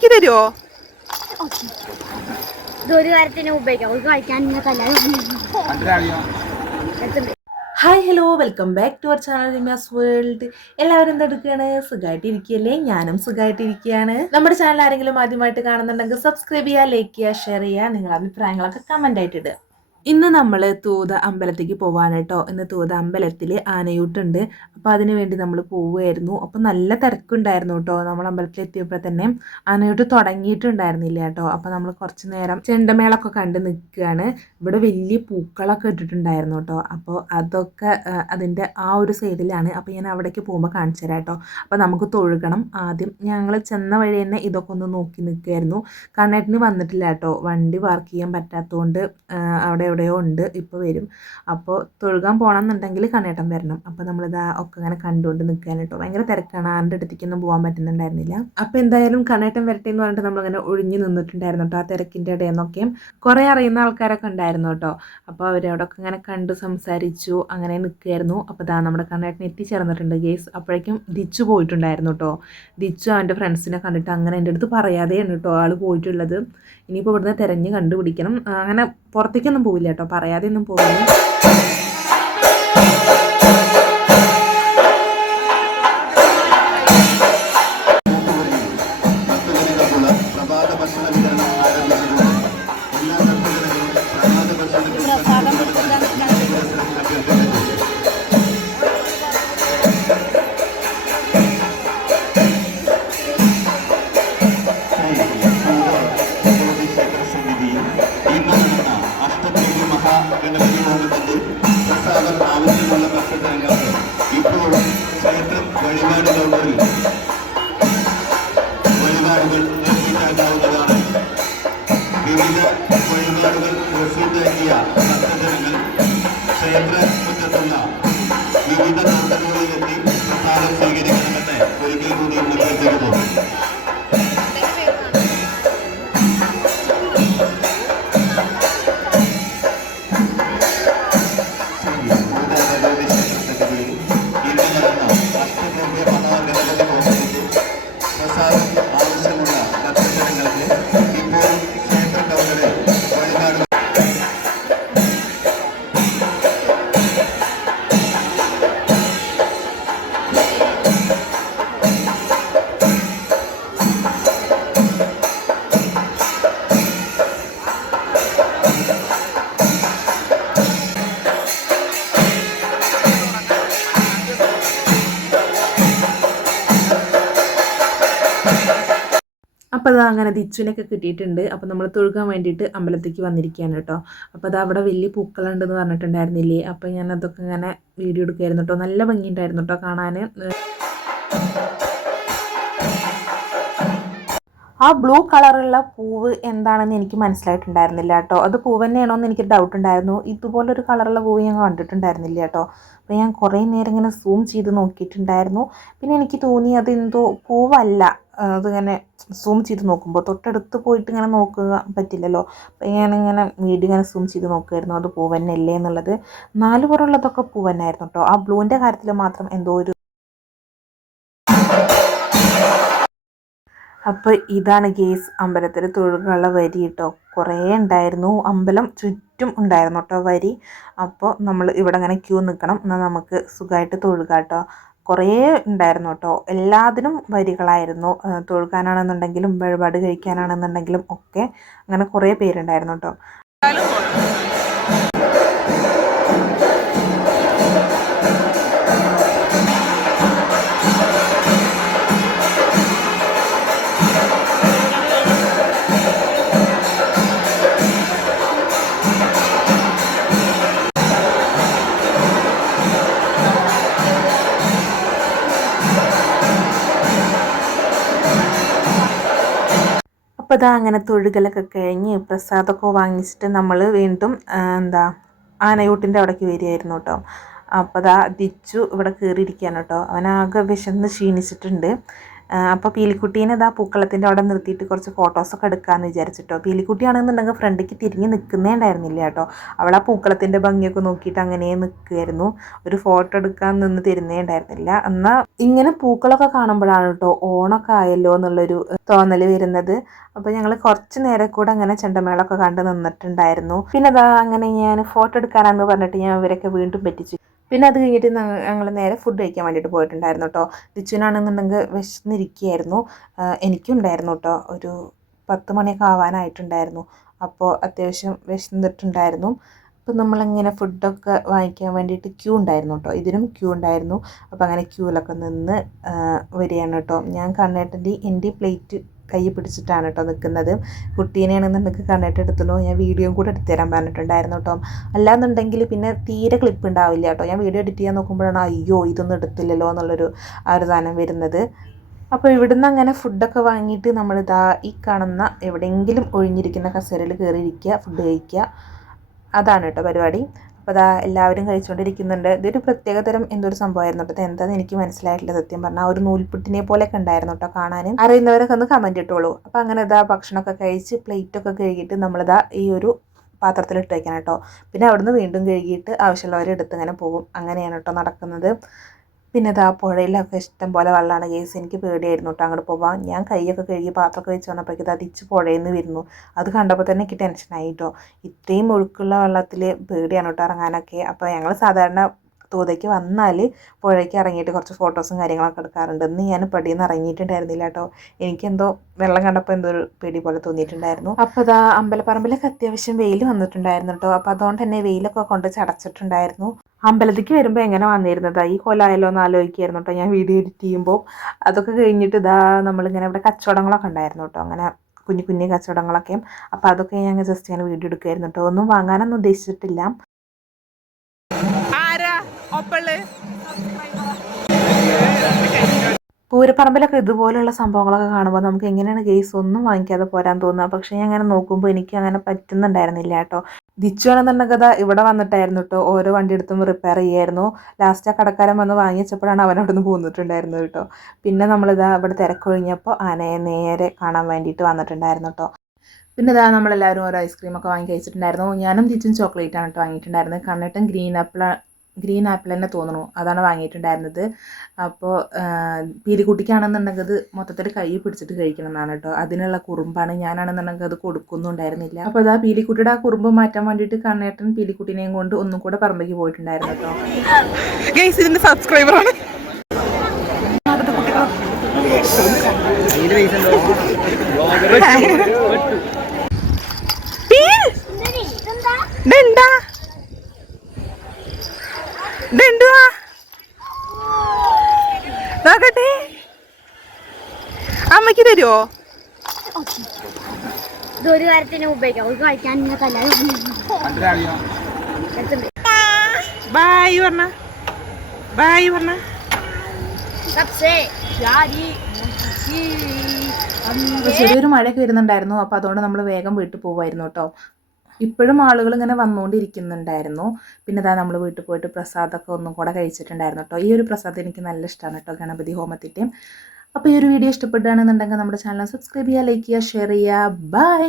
ഉണ്ടാക്കി തരുമോ? ഇതൊരു കാര്യത്തിന് ഉപയോഗിക്കാം. Hi hello, welcome back to our channel Rima's world. എല്ലാവരും എന്തെടുക്കുകയാണ്? സുഖമായിട്ടിരിക്കുകയല്ലേ? ഞാനും സുഖമായിട്ടിരിക്കുകയാണ്. നമ്മുടെ ചാനൽ ആരെങ്കിലും ആദ്യമായിട്ട് കാണുന്നുണ്ടെങ്കിൽ സബ്സ്ക്രൈബ് ചെയ്യുക, ലൈക്ക് ചെയ്യുക, ഷെയർ ചെയ്യുക, നിങ്ങളുടെ അഭിപ്രായങ്ങളൊക്കെ കമൻ്റ് ആയിട്ട് ഇടുക. ഇന്ന് നമ്മൾ തൂത അമ്പലത്തേക്ക് പോവാണ് കേട്ടോ. ഇന്ന് തൂത അമ്പലത്തിൽ ആനയൂട്ടുണ്ട്. അപ്പോൾ അതിന് വേണ്ടി നമ്മൾ പോവുമായിരുന്നു. അപ്പോൾ നല്ല തിരക്കുണ്ടായിരുന്നു കേട്ടോ. നമ്മൾ അമ്പലത്തിൽ എത്തിയപ്പോൾ തന്നെ ആനയൂട്ട് തുടങ്ങിയിട്ടുണ്ടായിരുന്നില്ല കേട്ടോ. അപ്പോൾ നമ്മൾ കുറച്ച് നേരം ചെണ്ടമേളൊക്കെ കണ്ട് നിൽക്കുകയാണ്. ഇവിടെ വലിയ പൂക്കളൊക്കെ ഇട്ടിട്ടുണ്ടായിരുന്നു കേട്ടോ. അപ്പോൾ അതൊക്കെ അതിൻ്റെ ആ ഒരു സൈഡിലാണ്. അപ്പോൾ ഞാൻ അവിടേക്ക് പോകുമ്പോൾ കാണിച്ചു തരാം കേട്ടോ. അപ്പോൾ നമുക്ക് തൊഴുകണം. ആദ്യം ഞങ്ങൾ ചെന്ന വഴി തന്നെ ഇതൊക്കെ ഒന്ന് നോക്കി നിൽക്കുകയായിരുന്നു. കണ്ണേട്ടിന് വന്നിട്ടില്ല കേട്ടോ. വണ്ടി പാർക്ക് ചെയ്യാൻ പറ്റാത്തതുകൊണ്ട് അവിടെ എവിടെയോ ഉണ്ട്, ഇപ്പോൾ വരും. അപ്പോൾ തൊഴുകാൻ പോകണം എന്നുണ്ടെങ്കിൽ കണ്ണേട്ടൻ വരണം. അപ്പോൾ നമ്മളിതാ ഒക്കെ ഇങ്ങനെ കണ്ടുകൊണ്ട് നിൽക്കാൻ കേട്ടോ. ഭയങ്കര തിരക്കാണ്, ആരുടെ അടുത്തേക്കൊന്നും പോകാൻ പറ്റുന്നുണ്ടായിരുന്നില്ല. അപ്പോൾ എന്തായാലും കണ്ണേട്ടൻ വരട്ടെ എന്ന് പറഞ്ഞിട്ട് നമ്മളിങ്ങനെ ഒഴിഞ്ഞു നിന്നിട്ടുണ്ടായിരുന്നു കേട്ടോ. ആ തിരക്കിൻ്റെ ഇടയിൽ നിന്നൊക്കെ കുറേ അറിയുന്ന ആൾക്കാരൊക്കെ ഉണ്ടായിരുന്നു കേട്ടോ. അപ്പോൾ അവരവിടെയൊക്കെ ഇങ്ങനെ കണ്ടു സംസാരിച്ചു, അങ്ങനെ നിൽക്കുകയായിരുന്നു. അപ്പോൾ ഇതാ നമ്മുടെ കണ്ണേട്ടൻ എത്തിച്ചേർന്നിട്ടുണ്ട് ഗേസ്. അപ്പോഴേക്കും ദിച്ചു പോയിട്ടുണ്ടായിരുന്നു കേട്ടോ. ദിച്ചു അവൻ്റെ ഫ്രണ്ട്സിനെ കണ്ടിട്ട് അങ്ങനെ എൻ്റെ അടുത്ത് പറയാതെയാണ് കേട്ടോ ആൾ പോയിട്ടുള്ളത്. ഇനിയിപ്പോൾ ഇവിടുന്ന് തിരഞ്ഞ് കണ്ടുപിടിക്കണം. അങ്ങനെ പുറത്തേക്കൊന്നും പോവില്ല കേട്ടോ, പറയാതെ ഒന്നും പോവില്ല. അപ്പോൾ അത് അങ്ങനെ ദിച്ചുവിനൊക്കെ കിട്ടിയിട്ടുണ്ട്. അപ്പോൾ നമ്മൾ തൊഴുകാൻ വേണ്ടിയിട്ട് അമ്പലത്തേക്ക് വന്നിരിക്കുകയാണ് കേട്ടോ. അപ്പോൾ അത് അവിടെ വലിയ പൂക്കളുണ്ടെന്ന് പറഞ്ഞിട്ടുണ്ടായിരുന്നില്ലേ. അപ്പോൾ ഞാൻ അതൊക്കെ ഇങ്ങനെ വീഡിയോ എടുക്കുമായിരുന്നു കേട്ടോ. നല്ല ഭംഗിയുണ്ടായിരുന്നു കേട്ടോ കാണാൻ. ആ ബ്ലൂ കളറുള്ള പൂവ് എന്താണെന്ന് എനിക്ക് മനസ്സിലായിട്ടുണ്ടായിരുന്നില്ല കേട്ടോ. അത് പൂവ് തന്നെയാണോ എന്ന് എനിക്ക് ഡൗട്ട് ഉണ്ടായിരുന്നു. ഇതുപോലൊരു കളറുള്ള പൂവ് ഞാൻ കണ്ടിട്ടുണ്ടായിരുന്നില്ല കേട്ടോ. അപ്പോൾ ഞാൻ കുറേ നേരം ഇങ്ങനെ സൂം ചെയ്ത് നോക്കിയിട്ടുണ്ടായിരുന്നു. പിന്നെ എനിക്ക് തോന്നി അതെന്തോ പൂവല്ല. അതിങ്ങനെ സൂം ചെയ്ത് നോക്കുമ്പോൾ തൊട്ടടുത്ത് പോയിട്ട് ഇങ്ങനെ നോക്കുക പറ്റില്ലല്ലോ. അപ്പോൾ ഞാനിങ്ങനെ വീഡിയോ ഇങ്ങനെ സൂം ചെയ്ത് നോക്കുമായിരുന്നു അത് പൂവ് തന്നെ അല്ലേ എന്നുള്ളത്. 4 പുറമുള്ളതൊക്കെ പൂവ് തന്നെ ആയിരുന്നു കേട്ടോ. ആ ബ്ലൂവിൻ്റെ കാര്യത്തിൽ മാത്രം എന്തോ ഒരു. അപ്പോൾ ഇതാണ് ഗേസ് അമ്പലത്തിൽ തൊഴുകാനുള്ള വരി കേട്ടോ. കുറേ ഉണ്ടായിരുന്നു, അമ്പലം ചുറ്റും ഉണ്ടായിരുന്നു കേട്ടോ വരി. അപ്പോൾ നമ്മൾ ഇവിടെ ഇങ്ങനെ ക്യൂ നിൽക്കണം, എന്നാൽ നമുക്ക് സുഖമായിട്ട് തൊഴുക കേട്ടോ. കുറേ ഉണ്ടായിരുന്നു കേട്ടോ. എല്ലാത്തിനും വരികളായിരുന്നു. തൊഴുകാനാണെന്നുണ്ടെങ്കിലും വഴിപാട് കഴിക്കാനാണെന്നുണ്ടെങ്കിലും ഒക്കെ അങ്ങനെ കുറേ പേരുണ്ടായിരുന്നു കേട്ടോ. അപ്പോൾ അതാ അങ്ങനെ തൊഴുകലൊക്കെ കഴിഞ്ഞ് പ്രസാദമൊക്കെ വാങ്ങിച്ചിട്ട് നമ്മൾ വീണ്ടും ആനയൂട്ടിൻ്റെ അവിടേക്ക് വരികയായിരുന്നു കേട്ടോ. അപ്പോൾ അതാ ദിച്ചു ഇവിടെ കയറിയിരിക്കുകയാണ് കേട്ടോ. അവനാകെ വിശന്ന് ക്ഷീണിച്ചിട്ടുണ്ട്. അപ്പോൾ പീലിക്കുട്ടീനെ ഇതാ പൂക്കളത്തിൻ്റെ അവിടെ നിർത്തിയിട്ട് കുറച്ച് ഫോട്ടോസൊക്കെ എടുക്കാമെന്ന് വിചാരിച്ചിട്ടോ. പീലിക്കുട്ടിയാണെന്നുണ്ടെങ്കിൽ ഫ്രണ്ടിക്ക് തിരിഞ്ഞ് നിൽക്കുന്നേ ഉണ്ടായിരുന്നില്ല കേട്ടോ. അവൾ ആ പൂക്കളത്തിൻ്റെ ഭംഗിയൊക്കെ നോക്കിയിട്ട് അങ്ങനെ നിൽക്കുമായിരുന്നു. ഒരു ഫോട്ടോ എടുക്കാൻ നിന്ന് തരുന്നേ ഉണ്ടായിരുന്നില്ല. എന്നാൽ ഇങ്ങനെ പൂക്കളൊക്കെ കാണുമ്പോഴാണ് കേട്ടോ ഓണമൊക്കെ ആയല്ലോ എന്നുള്ളൊരു തോന്നൽ വരുന്നത്. അപ്പോൾ ഞങ്ങൾ കുറച്ച് നേരം കൂടെ അങ്ങനെ ചെണ്ടമേളമൊക്കെ കണ്ട് നിന്നിട്ടുണ്ടായിരുന്നു. പിന്നെ അതാ അങ്ങനെ ഞാൻ ഫോട്ടോ എടുക്കാനാണെന്ന് പറഞ്ഞിട്ട് ഞാൻ ഇവരൊക്കെ വീണ്ടും പറ്റിച്ചു. പിന്നെ അത് കഴിഞ്ഞിട്ട് ഞങ്ങൾ നേരെ ഫുഡ് കഴിക്കാൻ വേണ്ടിയിട്ട് പോയിട്ടുണ്ടായിരുന്നു കേട്ടോ. ദിച്ചുവിനാണെന്നുണ്ടെങ്കിൽ വിശന്നിരിക്കുകയായിരുന്നു. എനിക്കും ഉണ്ടായിരുന്നു കേട്ടോ. ഒരു 10 മണിയൊക്കെ ആവാനായിട്ടുണ്ടായിരുന്നു. അപ്പോൾ അത്യാവശ്യം വിശന്നിട്ടുണ്ടായിരുന്നു. അപ്പോൾ നമ്മളിങ്ങനെ ഫുഡൊക്കെ വാങ്ങിക്കാൻ വേണ്ടിയിട്ട് ക്യൂ ഉണ്ടായിരുന്നു കേട്ടോ. ഇതിനും ക്യൂ ഉണ്ടായിരുന്നു. അപ്പോൾ അങ്ങനെ ക്യൂവിലൊക്കെ നിന്ന് വരികയാണ് കേട്ടോ. ഞാൻ കണ്ണേട്ടൻ്റെ എൻ്റെ പ്ലേറ്റ് കൈ പിടിച്ചിട്ടാണ് കേട്ടോ നിൽക്കുന്നത്. കുട്ടീനെയാണെന്നുണ്ടെങ്കിൽ കണ്ണേട്ട് എടുത്തുള്ളൂ. ഞാൻ വീഡിയോയും കൂടെ എടുത്തു തരാൻ പറഞ്ഞിട്ടുണ്ടായിരുന്നു കേട്ടോ. അല്ലാന്നുണ്ടെങ്കിൽ പിന്നെ തീരെ ക്ലിപ്പ് ഉണ്ടാവില്ല കേട്ടോ. ഞാൻ വീഡിയോ എഡിറ്റ് ചെയ്യാൻ നോക്കുമ്പോഴാണ് അയ്യോ ഇതൊന്നും എടുത്തില്ലല്ലോ എന്നുള്ളൊരു ആ ഒരു സാധനം വരുന്നത്. അപ്പോൾ ഇവിടുന്ന് അങ്ങനെ ഫുഡൊക്കെ വാങ്ങിയിട്ട് നമ്മളിതാ ഈ കാണുന്ന എവിടെയെങ്കിലും ഒഴിഞ്ഞിരിക്കുന്ന കസേരയിൽ കയറിയിരിക്കുക, ഫുഡ് കഴിക്കുക. അതാണ് കേട്ടോ പരിപാടി. അപ്പോൾ അതാ എല്ലാവരും കഴിച്ചുകൊണ്ടിരിക്കുന്നുണ്ട്. ഇതൊരു പ്രത്യേകതരം എന്തൊരു സംഭവമായിരുന്നു കേട്ടോ. എന്താണെന്ന് എനിക്ക് മനസ്സിലായിട്ടില്ല സത്യം പറഞ്ഞാൽ. ഒരു നൂൽപുട്ടിനെ പോലെയൊക്കെ ഉണ്ടായിരുന്നു കേട്ടോ കാണാനും. അറിയുന്നവരൊക്കെ ഒന്ന് കമൻറ്റ് ഇട്ടോളൂ. അപ്പോൾ അങ്ങനെ ഇതാ ഭക്ഷണമൊക്കെ കഴിച്ച് പ്ലേറ്റൊക്കെ കഴുകിയിട്ട് നമ്മളിതാ ഈ ഒരു പാത്രത്തിലിട്ട് വയ്ക്കണം കേട്ടോ. പിന്നെ അവിടുന്ന് വീണ്ടും കഴുകിയിട്ട് ആവശ്യമുള്ളവരെ എടുത്ത് ഇങ്ങനെ പോകും. അങ്ങനെയാണ് കേട്ടോ നടക്കുന്നത്. പിന്നെ ഇതാ പുഴയിലൊക്കെ ഇഷ്ടം പോലെ വെള്ളമാണ് കേസ്. എനിക്ക് പേടിയായിരുന്നു കേട്ടോ അങ്ങോട്ട് പോകാൻ. ഞാൻ കൈയൊക്കെ കഴുകി പാത്രമൊക്കെ വെച്ച് വന്നപ്പോഴേക്കും ഇത് അതിച്ച് പുഴയിൽ നിന്ന് വരുന്നു. അത് കണ്ടപ്പോൾ തന്നെ എനിക്ക് ടെൻഷനായി കേട്ടോ. ഇത്രയും ഒഴുക്കുള്ള വെള്ളത്തിൽ പേടിയാണ് കേട്ടോ ഇറങ്ങാനൊക്കെ. അപ്പോൾ ഞങ്ങൾ സാധാരണ തോതയ്ക്ക് വന്നാൽ പുഴയ്ക്ക് ഇറങ്ങിയിട്ട് കുറച്ച് ഫോട്ടോസും കാര്യങ്ങളൊക്കെ എടുക്കാറുണ്ട്. ഇന്ന് ഞാൻ പടിയിൽ നിന്ന് ഇറങ്ങിയിട്ടുണ്ടായിരുന്നില്ല കേട്ടോ. എനിക്കെന്തോ വെള്ളം കണ്ടപ്പോൾ എന്തോ ഒരു പേടി പോലെ തോന്നിയിട്ടുണ്ടായിരുന്നു. അപ്പോൾ അതാ അമ്പലപ്പറമ്പിലൊക്കെ അത്യാവശ്യം വെയിൽ വന്നിട്ടുണ്ടായിരുന്നു കേട്ടോ. അപ്പോൾ അതുകൊണ്ട് തന്നെ വെയിലൊക്കെ കൊണ്ട് ചടച്ചിട്ടുണ്ടായിരുന്നു. അമ്പലത്തിലേക്ക് വരുമ്പോൾ എങ്ങനെ വന്നിരുന്നത് ഈ കൊലായാലോ എന്ന് ആലോചിക്കായിരുന്നു കേട്ടോ ഞാൻ വീഡിയോ എഡിറ്റ് ചെയ്യുമ്പോൾ. അതൊക്കെ കഴിഞ്ഞിട്ട് ഇതാ നമ്മളിങ്ങനെ ഇവിടെ കച്ചവടങ്ങളൊക്കെ ഉണ്ടായിരുന്നു കേട്ടോ. അങ്ങനെ കുഞ്ഞു കുഞ്ഞു കച്ചവടങ്ങളൊക്കെ. അപ്പോൾ അതൊക്കെ ഞങ്ങൾ ജസ്റ്റ് ഞാൻ വീഡിയോ എടുക്കുമായിരുന്നു കേട്ടോ. ഒന്നും വാങ്ങാനൊന്നും ഉദ്ദേശിച്ചിട്ടില്ല. പൂരപ്പറമ്പിലൊക്കെ ഇതുപോലുള്ള സംഭവങ്ങളൊക്കെ കാണുമ്പോൾ നമുക്ക് എങ്ങനെയാണ് കേസ് ഒന്നും വാങ്ങിക്കാതെ പോരാൻ തോന്നുക. പക്ഷേ ഞാൻ അങ്ങനെ നോക്കുമ്പോൾ എനിക്ക് അങ്ങനെ പറ്റുന്നുണ്ടായിരുന്നില്ല കേട്ടോ. ദിച്ചുവാണെന്നുണ്ടെങ്കിൽ ഇവിടെ വന്നിട്ടായിരുന്നു കേട്ടോ ഓരോ വണ്ടി എടുത്തും റിപ്പയർ ചെയ്യായിരുന്നു. ലാസ്റ്റ് ആ കടക്കാരൻ വന്ന് വാങ്ങിച്ചപ്പോഴാണ് അവൻ അവിടെ നിന്ന് പോന്നിട്ടുണ്ടായിരുന്നത് കേട്ടോ. പിന്നെ നമ്മളിതാ ഇവിടെ തിരക്കൊഴിഞ്ഞപ്പോൾ ആനയെ നേരെ കാണാൻ വേണ്ടിയിട്ട് വന്നിട്ടുണ്ടായിരുന്നു കേട്ടോ. പിന്നെ ഇതാ നമ്മളെല്ലാവരും ഓരോ ഐസ്ക്രീമൊക്കെ വാങ്ങി കഴിച്ചിട്ടുണ്ടായിരുന്നു. ഞാനും ദിച്ചും ചോക്ലേറ്റാണ് കേട്ടോ വാങ്ങിയിട്ടുണ്ടായിരുന്നത്. കണ്ണിട്ടും ഗ്രീൻ ആപ്പിൾ തന്നെ തോന്നുന്നു അതാണ് വാങ്ങിയിട്ടുണ്ടായിരുന്നത്. അപ്പോൾ പീലിക്കുട്ടിക്കാണെന്നുണ്ടെങ്കിൽ അത് മൊത്തത്തിൽ കൈ പിടിച്ചിട്ട് കഴിക്കണം എന്നാണ് കേട്ടോ. അതിനുള്ള കുറുമ്പാണ്. ഞാനാണെന്നുണ്ടെങ്കിൽ അത് കൊടുക്കുന്നുണ്ടായിരുന്നില്ല. അപ്പോൾ അതാ പീലിക്കുട്ടിയുടെ ആ കുറുമ്പ് മാറ്റാൻ വേണ്ടിയിട്ട് കണ്ണേട്ടൻ പീലിക്കുട്ടിനെയും കൊണ്ട് ഒന്നും കൂടെ പറമ്പേക്ക് പോയിട്ടുണ്ടായിരുന്നു കേട്ടോ. ഇതിൻ്റെ സബ്സ്ക്രൈബറാണ്. നോക്കട്ടെ അമ്മയ്ക്ക് തരുമോ? ഇതൊരു കാര്യത്തിന് ഉപയോഗിക്കാം. ഒരു കഴിക്കാൻ ബായ് പറഞ്ഞ ബായ് പറഞ്ഞ ചെറിയൊരു മഴയൊക്കെ വരുന്നുണ്ടായിരുന്നു. അപ്പോൾ അതുകൊണ്ട് നമ്മൾ വേഗം വീട്ടിൽ പോകുമായിരുന്നു കേട്ടോ. ഇപ്പോഴും ആളുകൾ ഇങ്ങനെ വന്നുകൊണ്ടിരിക്കുന്നുണ്ടായിരുന്നു. പിന്നെ ഇതാ നമ്മൾ വീട്ടിൽ പോയിട്ട് പ്രസാദമൊക്കെ ഒന്നും കൂടെ കഴിച്ചിട്ടുണ്ടായിരുന്നു കേട്ടോ. ഈ ഒരു പ്രസാദം എനിക്ക് നല്ല ഇഷ്ടമാണ് കേട്ടോ, ഗണപതി ഹോമത്തിൻ്റെയും. അപ്പോൾ ഈ ഒരു വീഡിയോ ഇഷ്ടപ്പെടുകയാണെന്നുണ്ടെങ്കിൽ നമ്മുടെ ചാനൽ സബ്സ്ക്രൈബ് ചെയ്യുക, ലൈക്ക് ചെയ്യുക, ഷെയർ ചെയ്യുക. ബൈ.